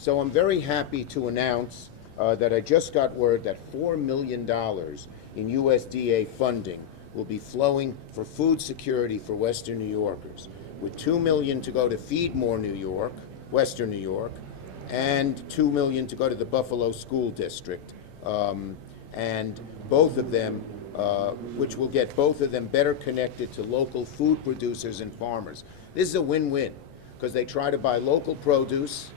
So I'm very happy to announce that I just got word that $4 million in USDA funding will be flowing for food security for Western New Yorkers, with $2 million to go to Feed More New York, Western New York, and $2 million to go to the Buffalo School District. And both of them, which will get both of them better connected to local food producers and farmers. This is a win-win, because they try to buy local produce,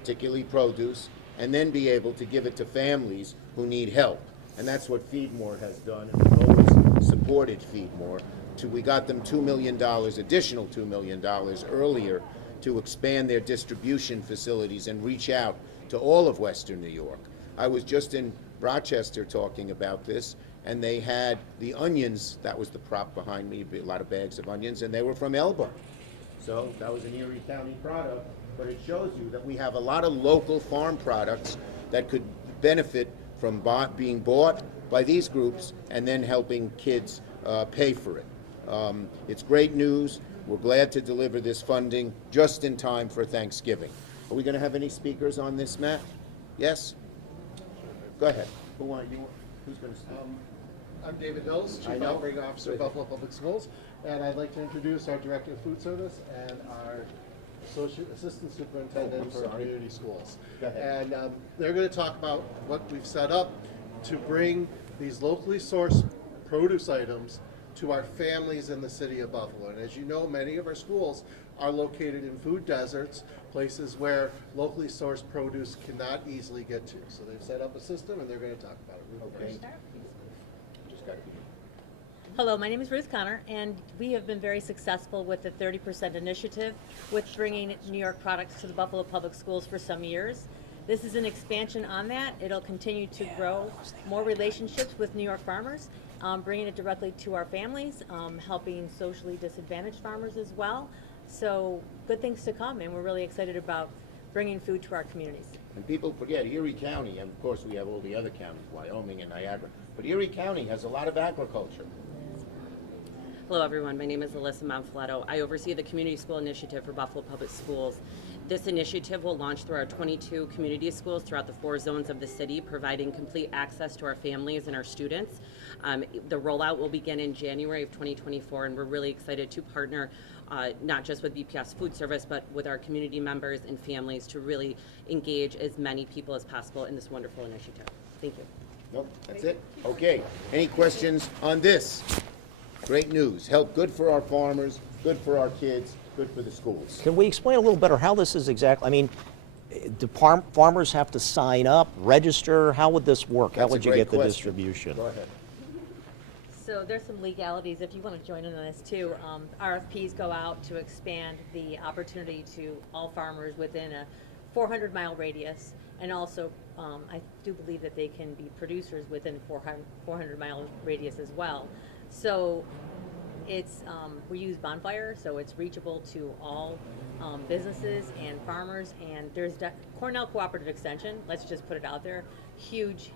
particularly produce, and then be able to give it to families who need help. And that's what Feed More has done, and we've always supported Feed More. We got them $2 million, additional $2 million earlier to expand their distribution facilities and reach out to all of Western New York. I was just in Rochester talking about this, and they had the onions, that was the prop behind me, a lot of bags of onions, and they were from Elba. So that was an Erie County product, but it shows you that we have a lot of local farm products that could benefit from being bought by these groups and then helping kids pay for it. It's great news. We're glad to deliver this funding just in time for Thanksgiving. Are we going to have any speakers on this, Matt? Yes? Go ahead. Who's going to speak? I'm David Mills, Chief Operating Officer of Buffalo Public Schools, and I'd like to introduce our Director of Food Service and our Assistant Superintendent for Community Schools. And they're going to talk about what we've set up to bring these locally sourced produce items to our families in the city of Buffalo. And as you know, many of our schools are located in food deserts, places where locally sourced produce cannot easily get to. So they've set up a system, and they're going to talk about it. Okay. Hello, my name is Ruth Connor, and we have been very successful with the 30% initiative with bringing New York products to the Buffalo Public Schools for some years. This is an expansion on that. It'll continue to grow more relationships with New York farmers, bringing it directly to our families, helping socially disadvantaged farmers as well. So good things to come, and we're really excited about bringing food to our communities. And people forget Erie County, and of course we have all the other counties, Wyoming and Niagara, but Erie County has a lot of agriculture. Hello everyone, my name is Alyssa Monfletto. I oversee the Community School Initiative for Buffalo Public Schools. This initiative will launch through our 22 community schools throughout the 4 zones of the city, providing complete access to our families and our students. The rollout will begin in January of 2024, and we're really excited to partner not just with BPS Food Service, but with our community members and families to really engage as many people as possible in this wonderful initiative. Thank you. Nope, that's it. Okay, any questions on this? Great news. Help good for our farmers, good for our kids, good for the schools. Can we explain a little better how this is exactly, I mean, do farmers have to sign up, register? How would this work? How would you get the distribution? Go ahead. So there's some legalities, if you want to join in on this too. RFPs go out to expand the opportunity to all farmers within a 400-mile radius, and also I do believe that they can be producers within 400-mile radius as well. So it's we use Bonfire, so it's reachable to all businesses and farmers. And there's Cornell Cooperative Extension. Let's just put it out there. Huge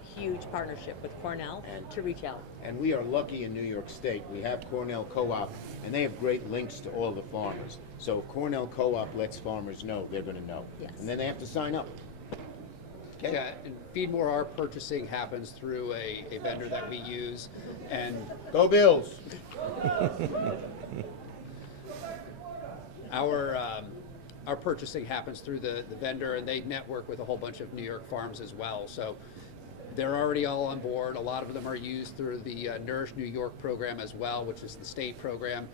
partnership with Cornell to reach out. And we are lucky in New York State. We have Cornell Co-op, and they have great links to all the farmers. So if Cornell Co-op lets farmers know, they're going to know. Yes. And then they have to sign up. Okay. Yeah, and Feed More, our purchasing happens through a vendor that we use, and Go Bills! our purchasing happens through the vendor, and they network with a whole bunch of New York farms as well. So they're already all on board. A lot of them are used through the Nourish New York program as well, which is the state program.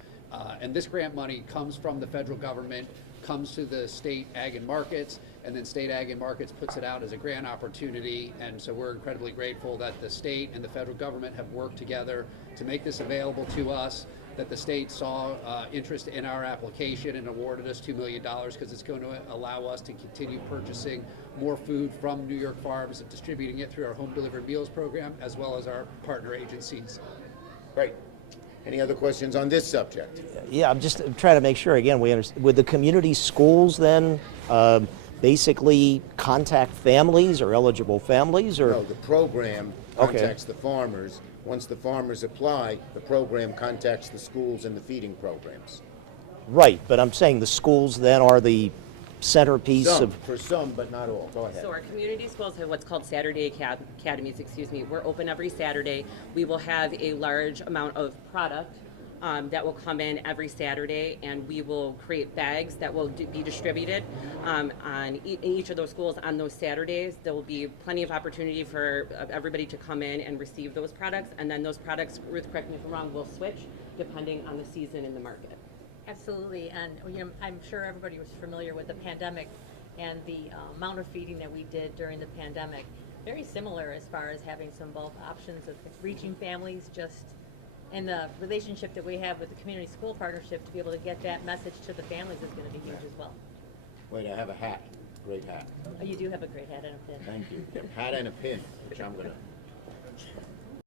And this grant money comes from the federal government, comes to the state ag and markets, and then state ag and markets puts it out as a grant opportunity. And so we're incredibly grateful that the state and the federal government have worked together to make this available to us, that the state saw interest in our application and awarded us $2 million because it's going to allow us to continue purchasing more food from New York farms and distributing it through our home delivered meals program as well as our partner agencies. Great. Any other questions on this subject? Yeah, I'm just trying to make sure, again, we understand. Would the community schools then basically contact families or eligible families? Or No, the program contacts the farmers. Once the farmers apply, the program contacts the schools and the feeding programs. Right, but I'm saying the schools then are the centerpiece Some, of. for some, but not all. Go ahead. So our community schools have what's called Saturday academies, We're open every Saturday. We will have a large amount of product that will come in every Saturday, and we will create bags that will be distributed in each of those schools on those Saturdays. There will be plenty of opportunity for everybody to come in and receive those products, and then those products, Ruth, correct me if I'm wrong, will switch depending on the season in the market. Absolutely, and I'm sure everybody was familiar with the pandemic and the amount of feeding that we did during the pandemic. Very similar as far as having some bulk options of reaching families, and the relationship that we have with the community school partnership to be able to get that message to the families is going to be huge as well. Wait, I have a hat. Great hat. Oh, you do have a great hat and a pin. Thank you. Hat and a pin, which I'm gonna